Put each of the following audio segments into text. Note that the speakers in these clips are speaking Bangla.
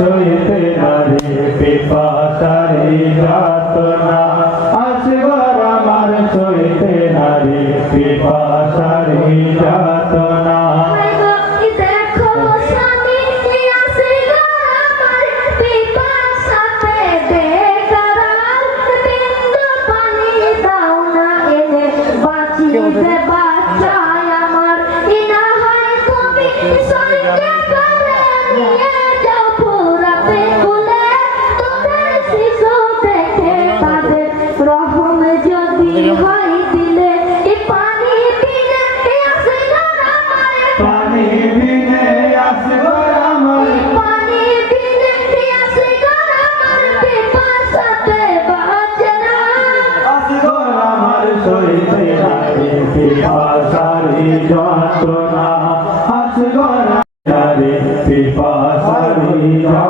तो इतना रे पिपा तारी जा Hare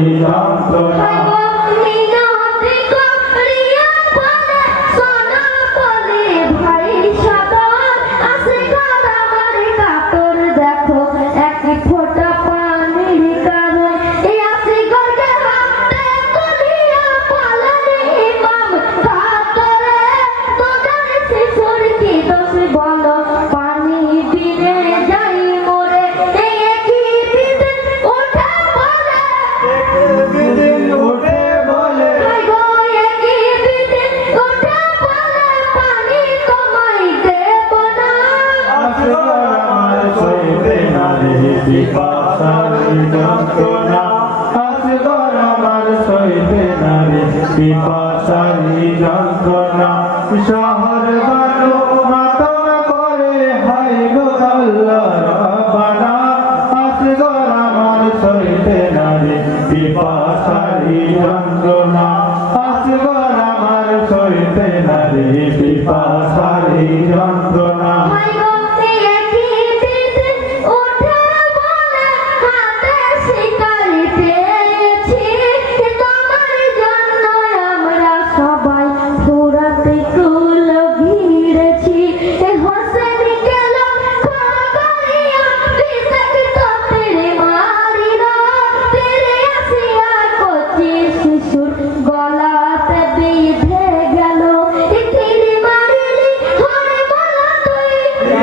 一样所长 পিপাসার যন্ত্রণা আসগর আমার সইতে না রে পিপাসার যন্ত্রণা শহর বানো মাতন করে হাই গো আল্লাহ রাব্বানা আসগর আমার সইতে না রে পিপাসার যন্ত্রণা আসগর আমার সইতে না রে পিপাসার যন্ত্রণা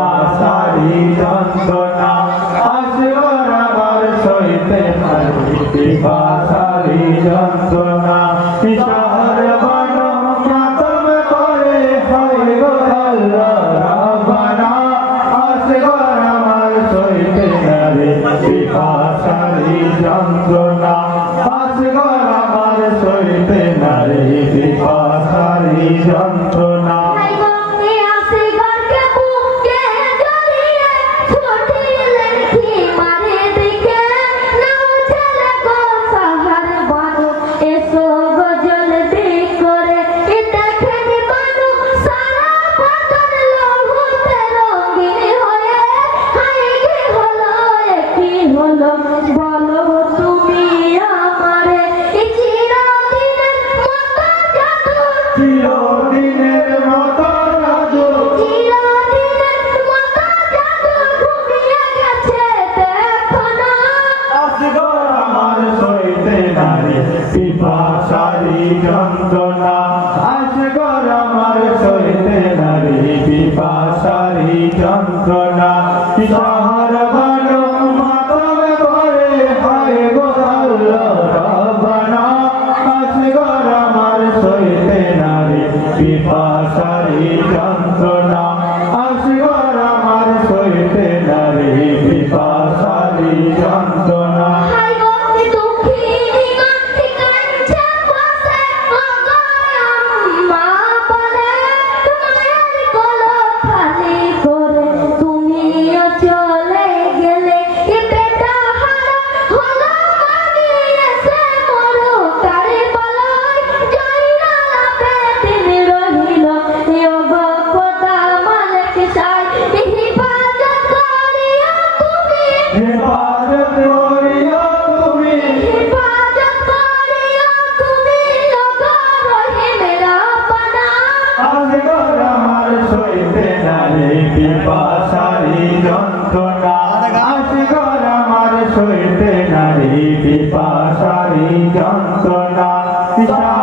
বাসারি যন্ত্রণা আসর আমার সইতে পারি বাসারি যন্ত্রণা বিশাল বন মাতম করে হয় গো আল্লাহ রাব্বানা আসর আমার সইতে পারি বাসারি যন্ত্রণা আসর আমার সইতে পারি বাসারি যন্ত্রণা 피자